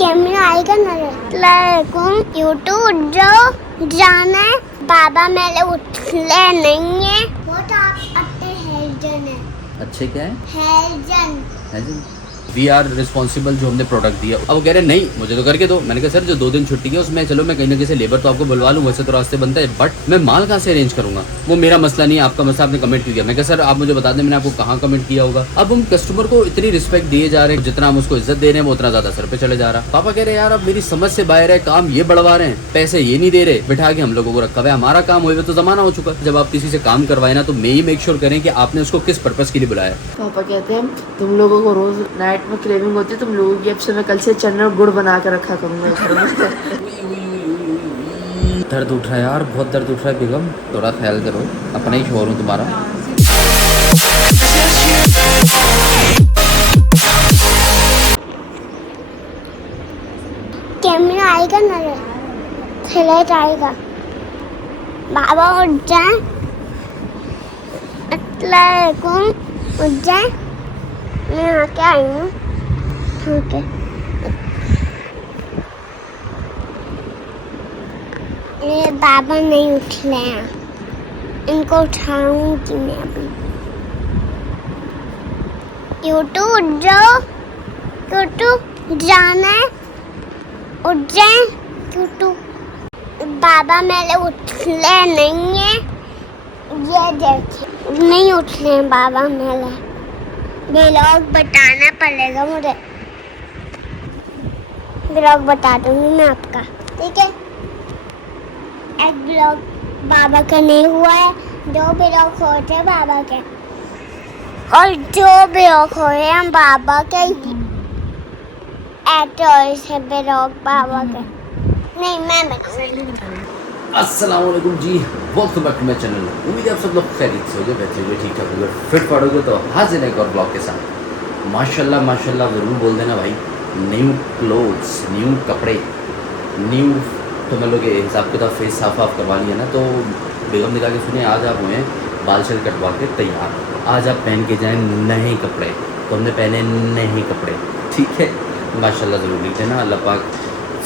Camera आएगा ना YouTube जो जाना है बाबा मेरे उठले नहीं है वो तो आप अच्छे हेल्जन है। अच्छे क्या है? हेल्जन वी आर रिस्पॉन्सिबल जो हमने प्रोडक्ट दिया। अब वो कह रहे नहीं मुझे तो करके दो। मैंने कहा सर जो 2 दिन छुट्टी है उसमें चलो मैं कहीं ना कहीं से लेबर तो आपको बुलवा लूँ, वैसे तो रास्ते बनता है, बट मैं माल कहाँ से अरेंज करूंगा वो मेरा मसला नहीं है, आपका मसला। आपने कमेंट किया, मैं कहा सर आप मुझे बता दें मैंने आपको कहाँ कमेंट किया होगा। अब हम कस्टमर को इतनी रिस्पेक्ट दिए जा रहे हैं, जितना हम उसको इज्जत दे रहे हैं वो उतना ज्यादा सर पे चले जा रहा है। पापा कह रहे हैं यार अब मेरी समझ से बाहर है, काम ये बढ़वा रहे हैं, पैसे ये नहीं दे रहे, बिठा के हम लोगों को रखा हुआ है। हमारा काम हुए तो जमाना हो चुका है। जब आप किसी से काम करवाए ना तो मैं ही मेक श्योर करें कि आपने उसको किस पर्पस के लिए बुलाया। पापा कहते हैं तुम लोगों को रोज नाइट में क्रेविंग होती है, तुम लोगों की अब से मैं कल से चना और गुड़ बना के रखा करूँगा। दर्द उठ रहा है यार, बहुत दर्द उठ रहा है बेगम, थोड़ा ख्याल करो, अपना ही शोर हूँ तुम्हारा। कैमरा आएगा ना फ्लैश आएगा बाबा उठ जाए उठ जाए मैं आके आई हूँ। ठीक है ये बाबा नहीं उठले हैं, इनको उठाऊंगी मैं अभी। यूट्यूब जाना है उठ जाए यूट्यूब बाबा मेरे उठले नहीं है, ये देखे नहीं उठले हैं बाबा मेरे। ब्लॉग बताना पड़ेगा मुझे, ब्लॉग बता दूंगी मैं आपका, ठीक है। एक ब्लॉग बाबा का नहीं हुआ है, 2 ब्लॉग होते हैं बाबा के, और 2 ब्लॉग हुए हैं बाबा के ऐसे ब्लॉग बाबा के नहीं मैं अस्सलाम वालेकुम जी, welcome back to my channel. उम्मीद है आप सब लोग खैरियत से होगे, बेहतर होगे, ठीक ठाक होगे, फिट पड़ोगे। तो हाजिर है एक और ब्लॉग के साथ। माशाल्लाह माशाल्लाह ज़रूर बोल देना भाई। न्यू क्लोथ्स, न्यू कपड़े, न्यू तो मैं लोग हिसाब किताब फेस साफ करवा लिया ना, तो बेगम ने कहा कि सुनिए आज आप हुए हैं बाल शल कटवा के तैयार, आज आप पहन के जाएँ नए कपड़े। तो हमने पहने नए कपड़े, ठीक है। माशाल्लाह ज़रूर लिख देना। अल्लाह पाक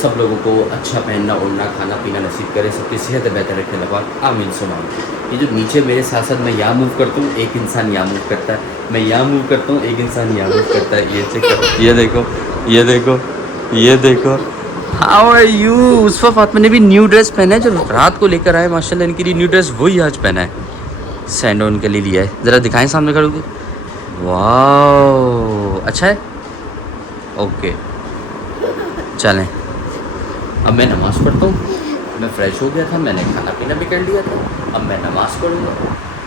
सब लोगों को अच्छा पहनना ओढ़ना खाना पीना नसीब करे, सबकी सेहत बेहतर रखे अल्लाह पाक, आमीन सुमा आमीन। ये जो नीचे मेरे साथ साथ मैं यहाँ मूव करता हूँ एक इंसान यहाँ मूव करता है, मैं यहाँ मूव करता हूँ एक इंसान यहाँ मूव करता है। ये चेक करो, ये देखो ये देखो ये देखो। How are you? उस वक्त फातिमा ने भी न्यू ड्रेस पहना है, जो रात को लेकर आए माशाल्लाह इनके लिए न्यू ड्रेस वही आज पहना है। सैंडो उनके लिए लिया है, ज़रा दिखाएं सामने खड़े होके। वाह अच्छा है, ओके चलें। अब मैं नमाज़ पढ़ता हूँ, मैं फ़्रेश हो गया था, मैंने खाना पीना भी कर लिया था, अब मैं नमाज़ पढ़ूँगा,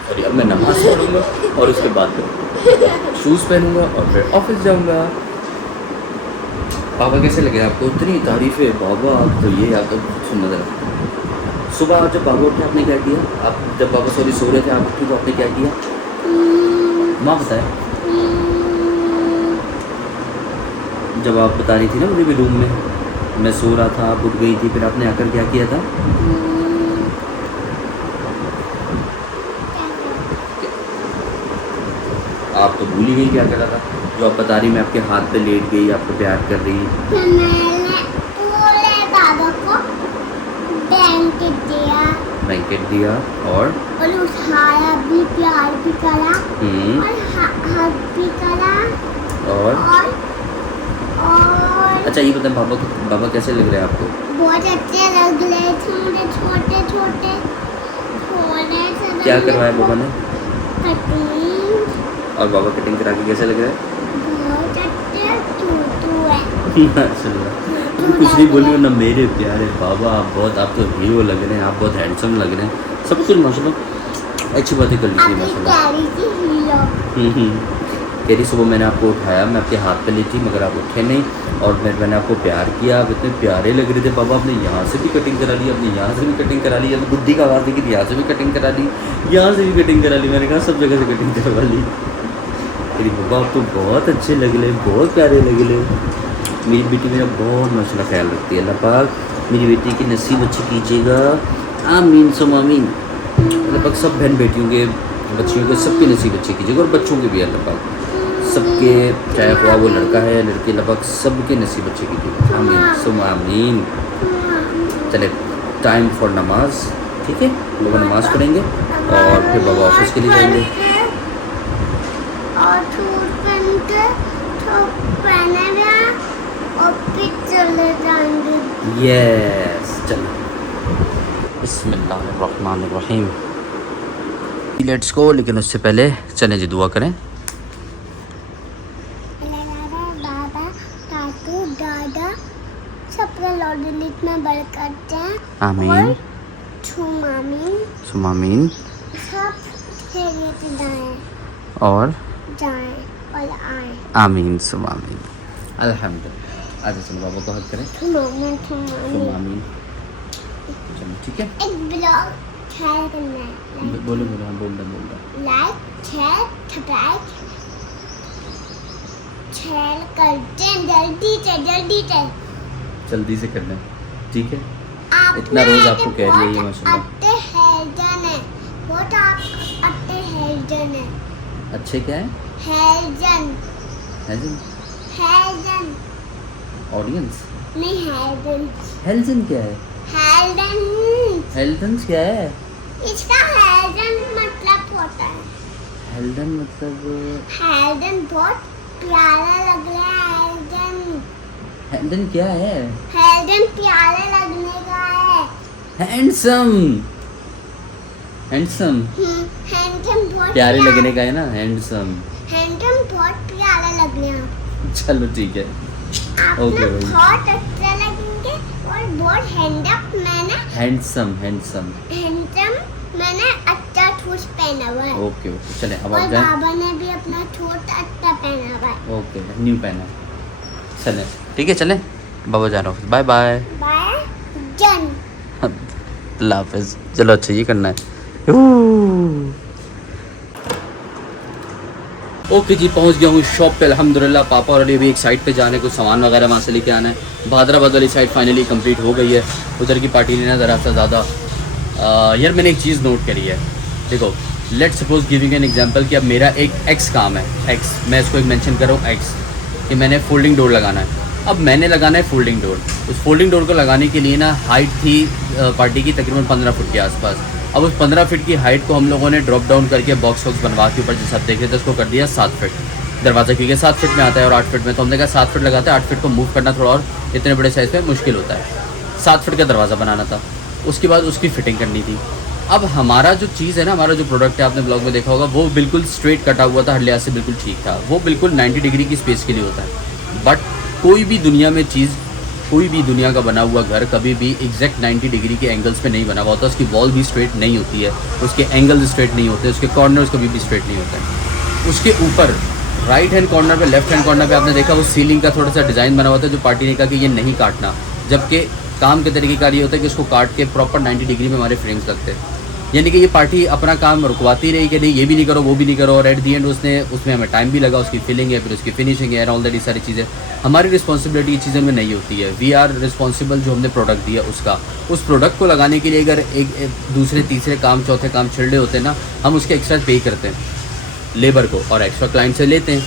सॉरी अब मैं नमाज़ पढ़ूँगा और उसके बाद शूज़ पहनूँगा और फिर ऑफिस जाऊँगा। पापा कैसे लगे आपको? इतनी तारीफ़ें बाबा, आप तो ये आप तो सुनना ज़रा। सुबह जब बाबा उठे आपने क्या किया? आप जब बाबा सॉरी सो रहे थे आप उठी तो आपने क्या किया? माँ बताए। जब आप बता रही थी ना मुझे भी रूम में मैं सो रहा था, आप उठ गई थी, फिर आपने आकर क्या किया था? आप तो भूल ही गई क्या करा था। जो आप बता रही मैं आपके हाथ पे लेट गई, आपको प्यार कर रही। मैंने पूरे बाबा को ब्लैंकेट दिया और उठाया भी, प्यार भी करा और हक भी करा और अच्छा ये बताएं बाबा कैसे लग रहे हैं आपको? बहुत अच्छे लग रहे थे मुझे, छोटे छोटे थोड़े। क्या करवाया बाबा ने? कटिंग। और बाबा कटिंग करा के कैसे लग रहे हैं? बहुत अच्छे टूटू है माशाल्लाह। कुछ नहीं बोल रही हो ना मेरे प्यारे बाबा, आप तो हीरो लग रहे हैं, आप बहुत हैंडसम लग रहे हैं, सब कुछ माशाल्लाह अच्छी बातें कर लीजिए माशाल्लाह। कह रही सुबह मैंने आपको उठाया, मैं आपके हाथ पे ली थी मगर आप उठे नहीं, और फिर मैंने आपको प्यार किया, आप इतने प्यारे लग रहे थे बाबा। आपने यहाँ से भी कटिंग करा ली, आपने यहाँ से भी कटिंग करा ली, तो बुद्धि का आवाज़ देखी थी, यहाँ से भी कटिंग करा ली, यहाँ से भी कटिंग करा ली। मैंने कहा सब जगह से कटिंग करवा ली। मेरी बाबा आप तो बहुत अच्छे लग रहे, बहुत प्यारे लग रहे। मेरी बेटी मेरा बहुत माशाल्लाह ख्याल रखती है। अल्लाह पाक मेरी बेटी की नसीब अच्छी कीजिएगा, आमीन सुम आमीन। अल्लाह पाक सब बहन बेटियों के बच्चियों के सबकी नसीब अच्छी कीजिएगा और बच्चों के भी अल्लाह पाक सबके, चाहे हुआ वो लड़का है लड़की, लगभग सबके नसीब अच्छे की थी। आमीन सुम आमीन। चले टाइम फॉर नमाज, ठीक है, लोग नमाज पढ़ेंगे और फिर बाबा ऑफिस के लिए जाएंगे। और सूट पहन के तो पहने हुए और फिर चले जाएंगे। यस चलो बिस्मिल्लाहिर्रहमानिर्रहीम। Let's go. लेकिन उससे पहले चलें जी दुआ करें। बाबा दादू दादा सबके लॉडलिट में बरकत जाए। आमीन छुमामीन सुमामीन। सब खैरियत जाए और और आए। आमीन सुमामीन। अल्हम्दुलिल्लाह। आज चलो बाबा को हक करें। छुमामीन सुमामीन। चलो ठीक है। एक ब्लॉग शेयर करना है। बोलो बोलो, हाँ बोल रहा लाइक शेयर सब्सक्राइब शेयर करते हैं जल्दी से जल्दी से करना है, ठीक है। आप इतना रोज आपको कह रही है ये माशाल्लाह। अट्टे हेल्जन है बहुत आप अट्टे हेल्जन है। अच्छे क्या है? हेल्जन हेल्जन ऑडियंस नहीं हेल्जन हेल्जन क्या है? हेल्जन हेल्जन क्या है? इसका हेल्जन मतलब होता है। हेल्जन मतलब हेल्जन बहुत प्यारा लग रहा है। हेल्जन हेल्जन क्या है? हेल्जन प्यारा लगने का है। हैंडसम हैंडसम हैंडसम बहुत प्यारे लगने का है ना, हैंडसम। हैंडसम बहुत प्यारा लग रहा है। चलो ठीक है। आप ओके ना भाई। बहुत अच्छा लगेंगे और बहुत हैंडसम हैंडसम मैंने अच्छा शूज पहना हुआ है। ओके ओके चले अब और आप जाए। बाबा ने भी अपना शूज अच्छा पहना हुआ है। ओके न्यू पहना है। चले ठीक है, चले बाबा जा रहा हूँ। Bye bye. बाय जन। अल्लाह हाफिज़। चलो अच्छा ये करना है। ओके जी पहुंच गया हूँ शॉप पे अल्हम्दुलिल्लाह। पापा और अली भी एक साइड पे जाने को सामान वगैरह वहाँ से लेके आना है। बहादराबाद वाली साइड फाइनली कंप्लीट हो गई है। उधर की पार्टी ने ना ज़रा सा ज़्यादा यार मैंने एक चीज़ नोट करी है। देखो let's suppose giving an example कि अब मेरा एक एक्स काम है, एक्स, मैं इसको एक मेंशन कर रहा हूँ एक्स, कि मैंने फोल्डिंग डोर लगाना है। अब मैंने लगाना है फोल्डिंग डोर। उस फोल्डिंग डोर को लगाने के लिए ना हाइट थी पार्टी की तकरीबन 15 फुट के आसपास। अब उस 15 फीट की हाइट को हम लोगों ने ड्रॉप डाउन करके बॉक्स वॉक्स बनवा के ऊपर जैसे आप देख रहे थे उसको कर दिया 7 फीट दरवाज़ा, क्योंकि 7 फीट में आता है और 8 फीट में, तो हमने कहा 7 फीट लगाते हैं, 8 फीट को मूव करना थोड़ा और इतने बड़े साइज़ में मुश्किल होता है। 7 फीट का दरवाज़ा बनाना था, उसके बाद उसकी फिटिंग करनी थी। अब हमारा जो चीज़ है ना, हमारा जो प्रोडक्ट है आपने ब्लॉग में देखा होगा, वो बिल्कुल स्ट्रेट कटा हुआ था, हर लिहाज से बिल्कुल ठीक था। वो बिल्कुल 90 डिग्री की स्पेस के लिए होता है। बट कोई भी दुनिया में चीज़, कोई भी दुनिया का बना हुआ घर कभी भी एग्जैक्ट 90 डिग्री के एंगल्स पे नहीं बना हुआ होता। उसकी वॉल भी स्ट्रेट नहीं होती है, उसके एंगल्स स्ट्रेट नहीं होते, उसके कॉर्नर्स कभी भी स्ट्रेट नहीं होते हैं। उसके ऊपर राइट हैंड कॉर्नर पे, लेफ्ट हैंड कॉर्नर पे आपने देखा वो सीलिंग का थोड़ा सा डिज़ाइन बना हुआ था, जो पार्टी ने कहा कि ये नहीं काटना, जबकि काम के तरीके का ये होता है कि इसको काट के प्रॉपर 90 डिग्री में हमारे फ्रेम्स लगते हैं। यानी कि ये पार्टी अपना काम रुकवाती रही कि नहीं ये भी नहीं करो वो भी नहीं करो, और एट दी एंड उसमें हमें टाइम भी लगा, उसकी फिलिंग है, फिर उसकी फिनिशिंग है, ऑल दैट, ये सारी चीज़ें हमारी रिस्पॉन्सिबिलिटी ये चीज़ों में नहीं होती है। वी आर रिस्पॉन्सिबल जो हमने प्रोडक्ट दिया उसका। उस प्रोडक्ट को लगाने के लिए अगर एक दूसरे तीसरे काम चौथे काम छिड़े होते हैं ना, हम उसके एक्स्ट्रा पे करते हैं लेबर को और एक्स्ट्रा क्लाइंट से लेते हैं।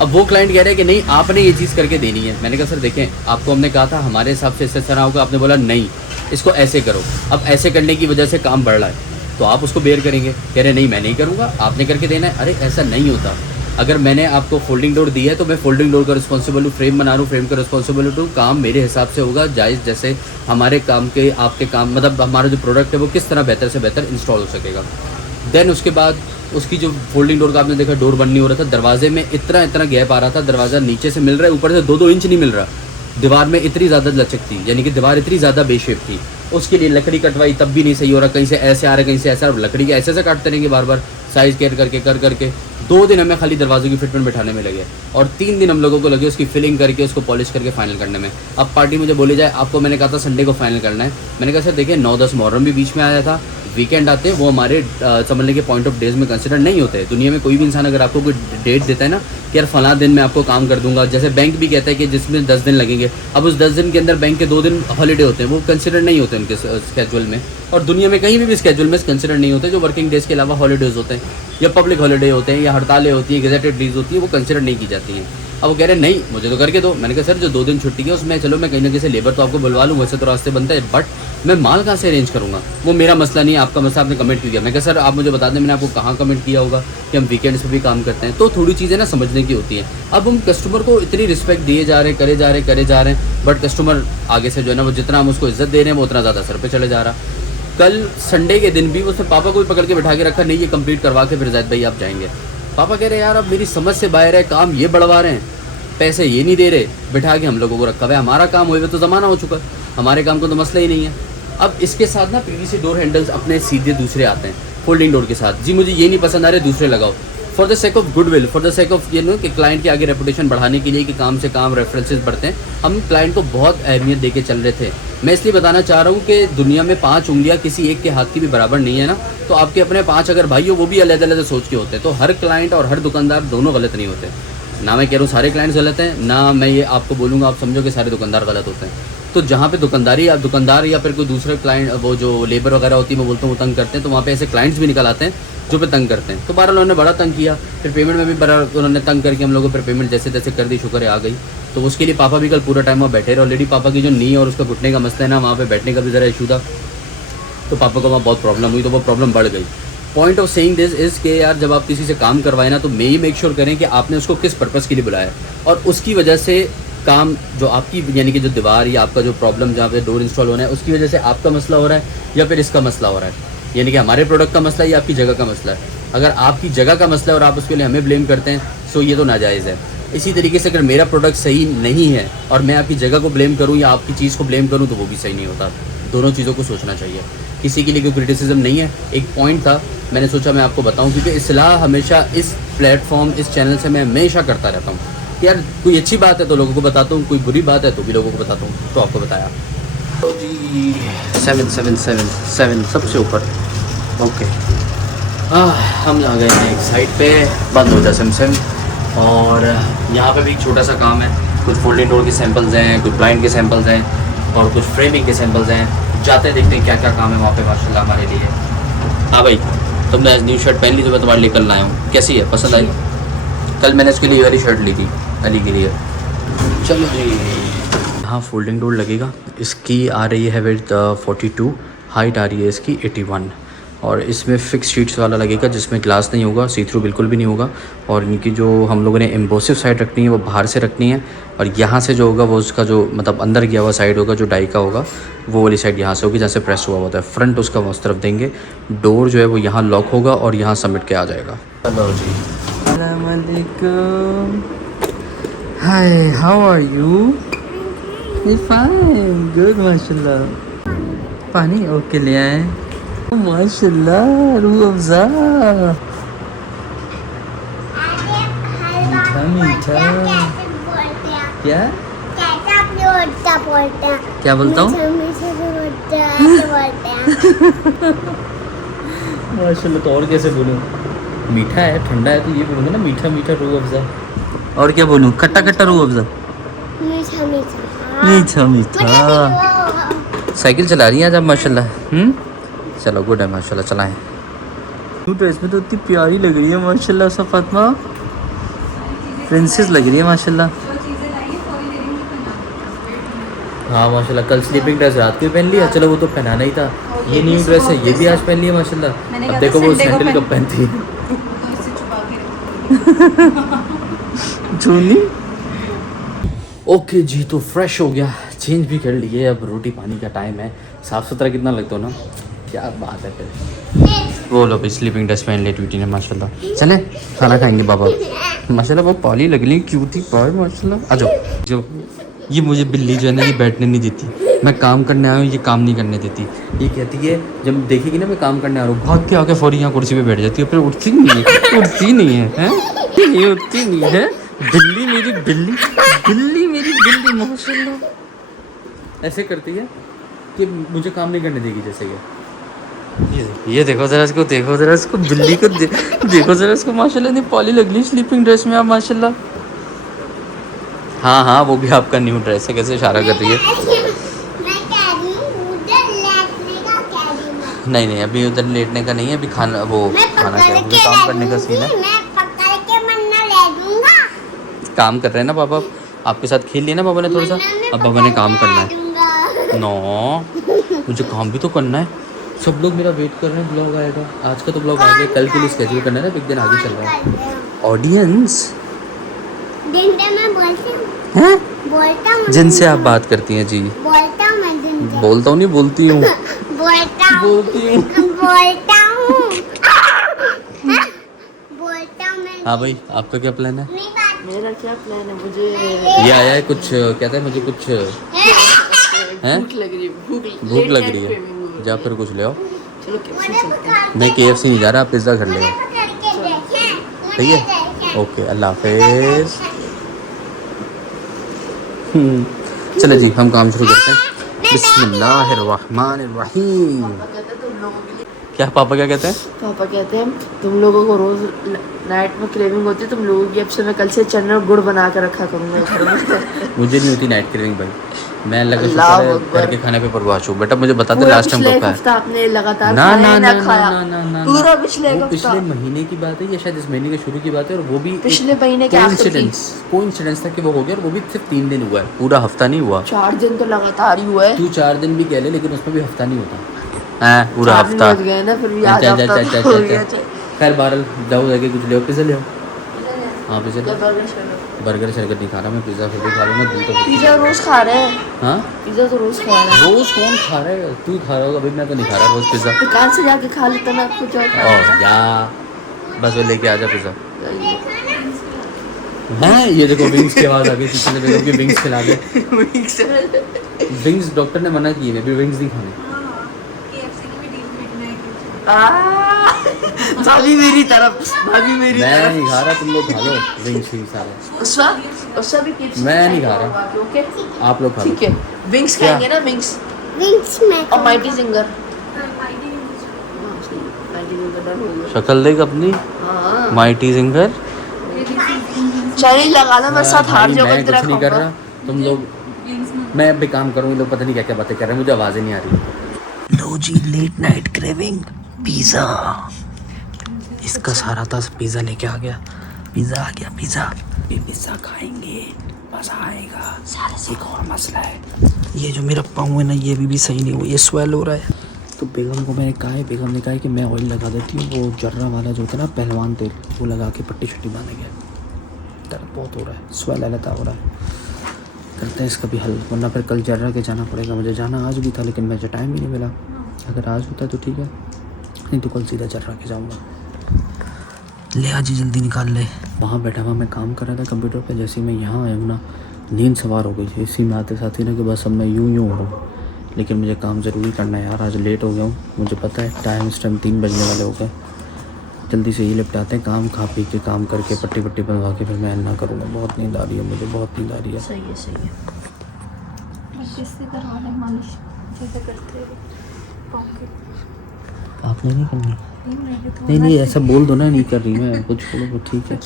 अब वो क्लाइंट कह रहे हैं कि नहीं आपने ये चीज़ करके देनी है। मैंने कहा सर देखें आपको हमने कहा था हमारे हिसाब से इससे तरह होगा, आपने बोला नहीं इसको ऐसे करो। अब ऐसे करने की वजह से काम बढ़ रहा है तो आप उसको बेयर करेंगे। कह रहे नहीं मैं नहीं करूँगा, आपने करके देना है। अरे ऐसा नहीं होता। अगर मैंने आपको फोल्डिंग डोर दी है तो मैं फोल्डिंग डोर का रिस्पॉन्सिबल हूँ, फ्रेम बना रहा हूँ, फ्रेम का रिस्पॉन्सिबल हूँ। काम मेरे हिसाब से होगा जायज़, जैसे हमारे काम के आपके काम, मतलब हमारा जो प्रोडक्ट है वो किस तरह बेहतर से बेहतर इंस्टॉल हो सकेगा। देन उसके बाद उसकी जो फोल्डिंग डोर का आपने देखा डोर बंद नहीं हो रहा था, दरवाजे में इतना गैप आ रहा था, दरवाज़ा नीचे से मिल रहा है, ऊपर से 2-2 इंच नहीं मिल रहा। दीवार में इतनी ज़्यादा लचक थी, यानी कि दीवार इतनी ज़्यादा बेशेप थी। उसके लिए लकड़ी कटवाई तब भी नहीं सही हो रहा, कहीं से ऐसे आ रहा है कहीं से ऐसा, लकड़ी के ऐसे काटते रहेंगे बार बार साइज़ केयर करके करके 2 दिन हमें खाली दरवाजे की फिटमेंट बैठाने में लगे और 3 दिन हम लोगों को लगे उसकी फिलिंग करके उसको पॉलिश करके फाइनल करने में। अब पार्टी मुझे बोली जाए आपको मैंने कहा था संडे को फाइनल करना है। मैंने कहा सर देखिए 9-10 मुहर्रम भी बीच में आया था, वीकेंड आते हैं वो हमारे समझने के पॉइंट ऑफ डेज में कंसिडर नहीं होते। दुनिया में कोई भी इंसान अगर आपको कोई डेट देता है ना कि यार फला दिन में आपको काम कर दूंगा, जैसे बैंक भी कहता है कि जिसमें 10 दिन लगेंगे, अब उस 10 दिन के अंदर बैंक के 2 दिन हॉलीडे होते हैं, वो कंसिडर नहीं होते उनके स्केड्यूल में, और दुनिया में कहीं भी स्केड्यूल में कंसिडर नहीं होते जो वर्किंग डेज के अलावा हॉलीडेज होते हैं। या पब्लिक हॉलीडे होते हैं या हड़तालें होती हैं, गजेटेड लीव्स होती है, वो कंसिडर नहीं की जाती हैं। अब वो कह रहे हैं नहीं मुझे तो करके दो। मैंने कहा सर जो 2 दिन छुट्टी है उसमें चलो मैं कहीं ना कहीं से लेबर तो आपको बुलवा लूँ, वैसे तो रास्ते बनते हैं, बट मैं माल कहाँ से अरेंज करूँगा, वो मेरा मसला नहीं है, आपका मसला। आपने कमेंट किया, मैं कहा सर आप मुझे बता दें मैंने आपको कहाँ कमेंट किया होगा कि हम वीकेंड्स पे भी काम करते हैं। तो थोड़ी चीज़ें ना समझने की होती हैं। अब हम कस्टमर को इतनी रिस्पेक्ट दिए जा रहे हैं, करे जा रहे हैं, बट कस्टमर आगे से जो है ना वो जितना हम उसको इज्जत दे रहे हैं वो उतना ज़्यादा सर पे चले जा रहा। कल संडे के दिन भी उसने पापा को भी पकड़ के बैठा के रखा, नहीं ये कंप्लीट करवा के फिर जायद भाई आप जाएंगे। पापा कह रहे यार अब मेरी समझ से बाहर है, काम ये बढ़वा रहे हैं, पैसे ये नहीं दे रहे, बैठा के हम लोगों को रखा हुआ है, हमारा काम हुए तो ज़माना हो चुका, हमारे काम को तो मसला ही नहीं है। अब इसके साथ ना पीवीसी डोर हैंडल्स अपने सीधे दूसरे आते हैं फोल्डिंग डोर के साथ, जी मुझे ये नहीं पसंद आ रहे दूसरे लगाओ, for the sake of goodwill, for the sake of ये नो कि क्लाइंट के आगे रेपुटेशन बढ़ाने के लिए कि काम से काम रेफरेंसेस बढ़ते हैं, हम क्लाइंट को बहुत अहमियत दे के चल रहे थे। मैं इसलिए बताना चाह रहा हूँ कि दुनिया में 5 उंगलियाँ किसी एक के हाथ की भी बराबर नहीं है ना, तो आपके अपने 5 अगर भाई हो वो भी अलग अलग सोच के होते हैं, तो हर क्लाइंट और हर दुकानदार दोनों गलत नहीं होते। ना मैं कह रहा हूँ सारे क्लाइंट्स गलत हैं, ना मैं ये आपको बोलूँगा आप समझो कि सारे दुकानदार गलत होते हैं। तो जहाँ पे दुकानदार या फिर कोई दूसरे क्लाइंट वो जो लेबर वगैरह होती है मैं बोलता हूँ वो तंग करते हैं, तो वहाँ पे ऐसे क्लाइंट्स भी निकल आते हैं जो पे तंग करते हैं। तो बहरहाल उन्होंने बड़ा तंग किया, फिर पेमेंट में भी बड़ा उन्होंने तंग करके हम लोगों पर पेमेंट जैसे तैसे कर दी, शुक्र है आ गई। तो उसके लिए पापा भी कल पूरा टाइम वहाँ बैठे रहे। ऑलरेडी पापा की जो नी और उसका घुटने का मसला है ना, वहाँ पे बैठने का भी ज़रा इशू था, तो पापा को वहाँ बहुत प्रॉब्लम हुई, तो वो प्रॉब्लम बढ़ गई। Point of saying this is के यार जब आप किसी से काम करवाएं ना तो मे ही मेक श्योर करें कि आपने उसको किस पर्पज़ के लिए बुलाया और उसकी वजह से काम जो आपकी यानी कि जो दीवार या आपका जो प्रॉब्लम जहाँ पे डोर इंस्टॉल होना है उसकी वजह से आपका मसला हो रहा है या फिर इसका मसला हो रहा है, यानी कि हमारे प्रोडक्ट का मसला है या आपकी जगह का मसला है। अगर आपकी जगह का मसला है और आप उसके लिए हमें ब्लेम करते हैं सो ये तो नाजायज़ है। इसी तरीके से अगर मेरा प्रोडक्ट सही नहीं है और मैं आपकी जगह को ब्लेम करूँ या आपकी चीज़ को ब्लेम करूँ तो वो भी सही नहीं होता। दोनों चीज़ों को सोचना चाहिए, किसी के लिए कोई क्रिटिसिज्म नहीं है। एक पॉइंट था मैंने सोचा मैं आपको बताऊं क्योंकि इस्लाह हमेशा इस प्लेटफॉर्म इस चैनल से मैं हमेशा करता रहता हूं कि यार कोई अच्छी बात है तो लोगों को बताता हूं, कोई बुरी बात है तो भी लोगों को बताता हूं, तो आपको बताया। तो जी 7 सबसे ऊपर ओके। हम आ गए हैं एक साइड पे, बंद हो जाए सिम और यहाँ पे भी एक छोटा सा काम है, कुछ फोल्डिंग डोर के सैंपल्स हैं, कुछ ब्लाइंड के सैंपल्स हैं और कुछ फ्रेमिंग के सैंपल्स हैं। जाते हैं देखते हैं क्या क्या काम है वहाँ पे माशाल्लाह हमारे लिए। हाँ भाई तुमने आज न्यू शर्ट पहन ली जो मैं तुम्हारे लिए कल लाया हूँ, कैसी है, पसंद आई? कल मैंने इसके लिए ये वाली शर्ट ली थी अली के लिए। चलो जी हाँ फोल्डिंग डोर लगेगा, इसकी आ रही है विड्थ 42, हाइट आ रही है इसकी 81 और इसमें फिक्स शीट्स वाला लगेगा जिसमें ग्लास नहीं होगा, सी थ्रू बिल्कुल भी नहीं होगा। और इनकी जो हम लोगों ने एम्बोसिव साइड रखनी है वो बाहर से रखनी है और यहाँ से जो होगा वो उसका जो मतलब अंदर गया हुआ साइड होगा जो डाई का होगा वो वाली साइड यहाँ से होगी जहाँ से प्रेस हुआ होता है। फ्रंट उसका उस तरफ देंगे, डोर जो है वो यहाँ लॉक होगा और यहाँ सबमिट के आ जाएगा। हेलो जी अस्सलाम वालेकुम, hi how are you? Fine good माशाल्लाह। पानी ओके ले आए माशाल्लाह, रूह अफ़ज़ा मीठा क्या क्या बोलता हूँ माशाल्लाह। तो और कैसे बोलूँ, मीठा है ठंडा है तो ये बोलूँगा ना मीठा मीठा रूह अफ़ज़ा। और क्या बोलूँ, खट्टा खट्टा रूह अफ़ज़ा, मीठा मीठा। साइकिल चला रही है आज आप माशाल्लाह। चलो गुड है माशाल्लाह, चलाएं। न्यू ड्रेस में तो इतनी प्यारी लग रही है माशाल्लाह, सब फातिमा प्रिंसेस लग रही है माशाल्लाह। हाँ माशाल्लाह, कल स्लीपिंग ड्रेस रात को पहन लिया, चलो वो तो पहनाना ही था। ये न्यू ड्रेस है ये भी आज पहन लिया माशाल्लाह। अब देखो वो सैंडल कब पहनती है जूनी। ओके जी तो फ्रेश हो गया, चेंज भी कर लिए, अब रोटी पानी का टाइम है। साफ़ सुथरा कितना लगता हो ना, क्या बात है फिर। वो लो भाई स्लीपिंग ड्रेस पहन ले ट्वीटी ने माशाल्लाह। चले खाना खाएंगे बाबा माशाल्लाह। वो पॉली लग रही क्यूट थी पार माशाल्लाह। आ जाओ जो ये मुझे बिल्ली जो है ना ये बैठने नहीं देती, मैं काम करने आया हूँ ये काम नहीं करने देती। ये कहती है जब देखेगी ना मैं काम करने आ रहा हूँ भाग के आके फौरी यहाँ कुर्सी पे बैठ जाती है, फिर उठती नहीं है, उठती नहीं है, ये उठती नहीं है। बिल्ली मेरी बिल्ली, बिल्ली मेरी बिल्ली माशाल्लाह ऐसे करती है कि मुझे काम नहीं करने देगी जैसे ये देखो ज़रा इसको, देखो ज़रा इसको बिल्ली को देखो ज़रा इसको माशाल्लाह। नहीं पॉली लग रही स्लीपिंग ड्रेस में आप माशाल्लाह। हाँ हाँ वो भी आपका न्यू ड्रेस है, कैसे इशारा कर रही है। नहीं नहीं अभी उधर लेटने का नहीं है, अभी खाना वो मैं खाना पकड़ क्या के अभी काम करने का सीन है। मैं पकड़ के मन्ना ले दूंगा। काम कर रहे हैं ना पापा, आपके साथ खेल लिया ना पापा ने थोड़ा सा, अब पापा ने काम करना है। नो मुझे काम भी तो करना है। सब लोग मेरा वेट कर रहे हैं, ब्लॉग आएगा। आज का तो ब्लॉग आ गया, कल के लिए स्केड्यूल करना है ना, एक दिन आगे चल रहा है। ऑडियंस दिन में मैं बोलती हूँ, हैं बोलता हूँ जिनसे आप बात करती हैं जी। बोलता हूँ मैं दिन से बोलता हूँ नहीं बोलती हूँ। बोलता हूँ बोलती हूँ। बोलता हूँ बोलता हूँ मैं। हाँ भाई आपका क्या प्लान है? नहीं बात मेरा क्या प्लान है, मुझे ये आया है कुछ कहता है मुझे कुछ हैं भूख लग रही है, भूख लग रही है, जा फिर कुछ ले आओ। चलो कैसे चलते हैं। मैं KFC नहीं जा रहा, आप पिज़्ज़ा घर ले आओ। पकड़ के देखें, सही है ओके, अल्लाह हाफिज़। चलो जी हम काम शुरू करते हैं। बिस्मिल्लाहिर्रहमानिर्रहीम। क्या पापा क्या कहते हैं? पापा कहते हैं तुम लोगों को रोज नाइट में क्रेविंग होती है तुम लोगों की, अब से मैं कल से चना और गुड़ बना कर रखा करूँगा घर में। मुझे नहीं होती नाइट क्रेविंग भाई, मैं अल्लाह का अल्लाह शुक्र है अकबर। घर के खाने पे परवाह हूँ। बेटा मुझे बता दे पूरा लास्ट टाइम पिछले कब एक खाया? हफ्ता आपने लगातार ना खाया ना ही ना खाया। ना ना ना पूरा पिछले एक वो हफ्ता। पिछले महीने की बात है या शायद इस महीने के शुरू की बात है, और वो भी पिछले महीने के आखिर की। कोइंसिडेंस था कि वो हो गया, और वो भी सिर्फ 3 दिन हुआ है, पूरा हफ्ता नहीं हुआ। 4 दिन तो लगातार ही हुआ है। तू 4 दिन भी कह ले, लेकिन उसमें भी हफ्ता नहीं होता है, पूरा 4 दिन हफ्ता। बज गए ना, फिर भी आज जा, हफ्ता जा, जा, तो हो जा, गया। जा। खैर बहरहाल जाओ जाके कुछ ले आओ, पिज़्ज़ा ले आओ। हाँ पिज़्ज़ा ले आओ। बर्गर शर्गर नहीं खा रहा मैं, पिज़्ज़ा फिर भी खा लूँगा, दिल तो पिज्जा रोज खा रहे हैं। हाँ पिज्जा तो रोज खा रहे हैं। रोज़ कौन खा रहा है? तू खा रहा होगा, अभी मैं तो नहीं खा रहा रोज़ पिज़्ज़ा। दुकान से जाके खा लेता मैं आपको जो ओह या बस वो लेके आ जा पिज़्ज़ा। हैं ये देखो विंग्स की आवाज़ आ गई, किसी ने देखो कि विंग्स खिला दे। विंग्स डॉक्टर ने मना किए, अभी विंग्स नहीं खाने। भाभी मेरी तरफ, भाभी मेरी मैं तरफ। नहीं खा रहा, तुम लोग खा लो विंग्स ही सारे। उसका भी KFC मैं नहीं खा रहा। ओके आप लोग खा लो। ठीक है, विंग्स क्या? खाएंगे ना, विंग्स विंग्स में और माइटी सिंगर। शक्ल देख अपनी, हाँ माइटी सिंगर। चैलेंज लगा लो, मेरे साथ हार भाई, जाओगे मैं तेरा कुछ नहीं कर खाऊंगा। रहा, तुम लोग मैं भी काम करूँ, ये लोग पता नहीं क्या क्या बातें कर रहे हैं, मुझे आवाज़ें नहीं आ रही। लो जी लेट नाइट क्रेविंग पिज़्ज़ा। इसका सारा था पिज़्ज़ा लेके आ गया, पिज़्ज़ा आ गया, पिज़्ज़ा खाएंगे, मज़ा आएगा। एक और मसला है, ये जो मेरा पाँव है ना, ये भी सही नहीं हुआ, ये स्वेल हो रहा है। तो बेगम को मैंने कहा है, बेगम ने कहा है कि मैं ऑयल लगा देती हूँ, वो जर्रा वाला जो होता है ना पहलवान तेल, वो लगा के पट्टी छुट्टी बांधेंगे। दर्द बहुत हो रहा है, स्वेल अलता हो रहा है, करते हैं इसका भी हल, वरना फिर कल जर्रा के जाना पड़ेगा। मुझे जाना आज भी था, लेकिन मुझे टाइम ही नहीं मिला। अगर आज होता तो ठीक है, नहीं तो कल सीधा जर्रा के जाऊँगा। ले आज ही जल्दी निकाल ले। वहाँ बैठा हुआ मैं काम कर रहा था कंप्यूटर पे, जैसे ही मैं यहाँ आया हूँ ना, नींद सवार हो गई इसी में आते साथ ही ना, कि बस अब मैं यूँ हो रहा हूँ। लेकिन मुझे काम ज़रूरी करना है यार, आज लेट हो गया हूँ, मुझे पता है टाइम इस टाइम 3 बजने वाले हो गए। जल्दी से ही निपटाते हैं काम, खा पी के काम करके पट्टी पट्टी बनवा के फिर मैं ना करूँगा। बहुत नींद आ रही है मुझे, बहुत नींद आ रही है। सही है सही है। आपने नहीं करनी? नहीं ऐसा बोल दो ना, नहीं कर रही मैं, कुछ बोलो ठीक है,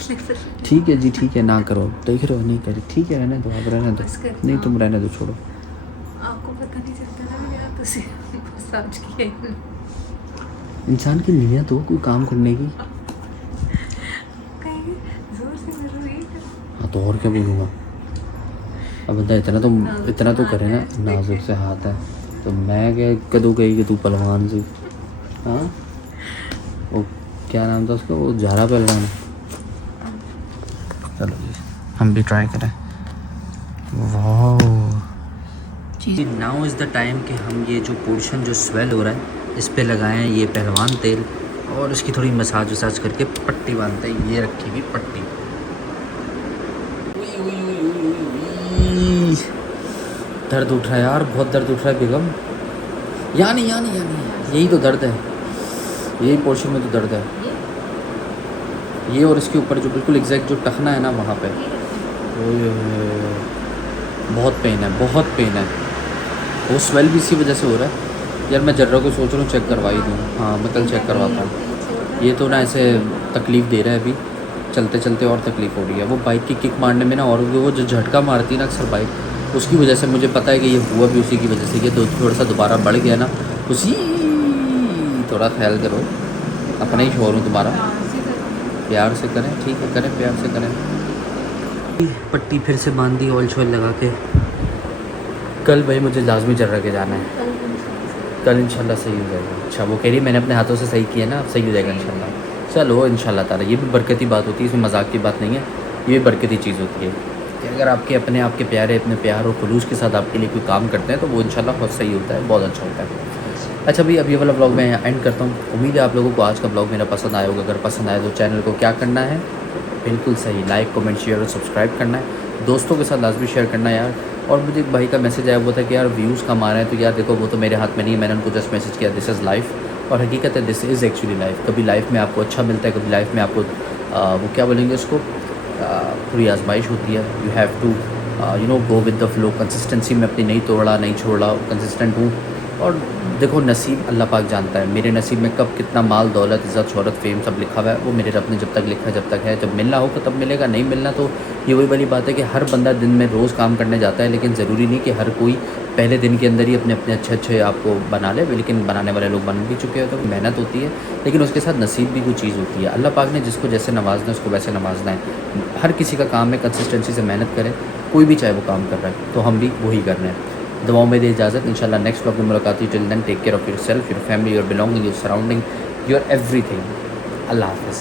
ठीक है जी ठीक है, ना करो, देख रहे हो नहीं करी, ठीक है रहने दो, आप रहने दो, नहीं तुम रहने दो, छोड़ो। आपको पता नहीं चलता ना मेरा, तो समझ के इंसान की नीयत हो कोई काम करने की। कहीं जोर से करो ये। हाँ तो और क्या बोलूँगा, अब बंदा इतना तो करे ना, नाजुक से हाथ है, तो मैं क्या कदू गई कि तू पहलवान से। हाँ वो क्या नाम था उसका, वो झारा पहलवान। चलो जी हम भी ट्राई करें। वाह नाउ इज़ द टाइम कि हम ये जो पोर्शन जो स्वेल हो रहा है इस पे लगाएं ये पहलवान तेल, और इसकी थोड़ी मसाज वसाज करके पट्टी बांधते हैं। ये रखी हुई पट्टी, दर्द उठ रहा है यार, बहुत दर्द उठ रहा है बेगम। यहाँ नहीं यही तो दर्द है, यही पोर्शन में तो दर्द है, ये और इसके ऊपर जो बिल्कुल एग्जैक्ट जो टखना है ना वहाँ पे, बहुत पेन है। वो स्वेल भी इसी वजह से हो रहा है यार। मैं जर्रा को सोच रहा हूँ चेक करवा ही दूँ। हाँ मैं कल चेक करवाता हूँ। ये तो ना ऐसे तकलीफ़ दे रहा है, अभी चलते चलते और तकलीफ़ हो रही है। वो बाइक की किक मारने में ना, और वो जो झटका मारती है ना अक्सर बाइक, उसकी वजह से मुझे पता है कि ये हुआ भी उसी की वजह से। ये थोड़ा सा दोबारा बढ़ गया ना, उसी थोड़ा ख्याल करो, अपना ही शोर हूँ तुम्हारा, प्यार से करें, ठीक है करें, प्यार से करें। पट्टी फिर से बांध दी ऑयल शॉयल लगा के। कल भाई मुझे लाजमी जर्रा के जाना है, कल इंशाल्लाह सही हो जाएगा। अच्छा वो कह रही है मैंने अपने हाथों से सही किया ना, अब सही हो जाएगा इंशाल्लाह। चलो इंशाल्लाह ताला, ये भी बरकती बात होती है, इसमें मजाक की बात नहीं है, ये भी बरकती चीज़ होती है कि अगर आपके अपने आपके प्यारे अपने प्यार और खुलूस के साथ आपके लिए कोई काम करते हैं तो वो इंशाल्लाह बहुत सही होता है, बहुत अच्छा होता है। अच्छा भाई अब ये वाला ब्लॉग मैं एंड करता हूँ। उम्मीद है आप लोगों को आज का ब्लॉग मेरा पसंद आया होगा। अगर पसंद आए तो चैनल को क्या करना है, बिल्कुल सही लाइक कमेंट शेयर और सब्सक्राइब करना है, दोस्तों के साथ लाजमी शेयर करना है यार। और मुझे एक भाई का मैसेज आया हुआ था कि यार व्यूज़ कम आ रहे हैं, तो यार देखो वो तो मेरे हाथ में नहीं है, मैंने उनको जस्ट मैसेज किया दिस इज़ लाइफ, और हकीकत है दिस इज़ एक्चुअली लाइफ। कभी लाइफ में आपको अच्छा मिलता है, कभी लाइफ में आपको वो क्या बोलेंगे उसको, पूरी आजमाइश होती है। You have to you know go with the flow. Consistency में अपनी नहीं तोड़ा नहीं छोड़ा, कंसिस्टेंट हूँ। और देखो नसीब अल्लाह पाक जानता है, मेरे नसीब में कब कितना माल दौलत इज़्ज़त शोहरत फेम सब लिखा हुआ है, वो मेरे रब ने जब तक लिखा है जब तक है, जब मिलना होगा तब मिलेगा, नहीं मिलना तो ये वही वाली बात है कि हर बंदा दिन में रोज़ काम करने जाता है, लेकिन ज़रूरी नहीं कि हर कोई पहले दिन के अंदर ही अपने अपने अच्छे अच्छे आपको बना ले। लेकिन बनाने वाले लोग बन भी चुके होते हैं, मेहनत होती है, लेकिन उसके साथ नसीब भी कोई चीज़ होती है। अल्लाह पाक ने जिसको जैसे नवाजना है उसको वैसे नवाजना है। हर किसी का काम है कंसिस्टेंसी से मेहनत करें, कोई भी चाहे वो काम कर रहा है, तो हम भी वही कर रहे हैं। दुआओं में दे इजाज़त, इंशाल्लाह नेक्स्ट ब्लॉग में मुलाकात हुई। Till then take care of yourself, your family, your belonging, your surrounding, your everything. अल्लाह हाफ़िज़।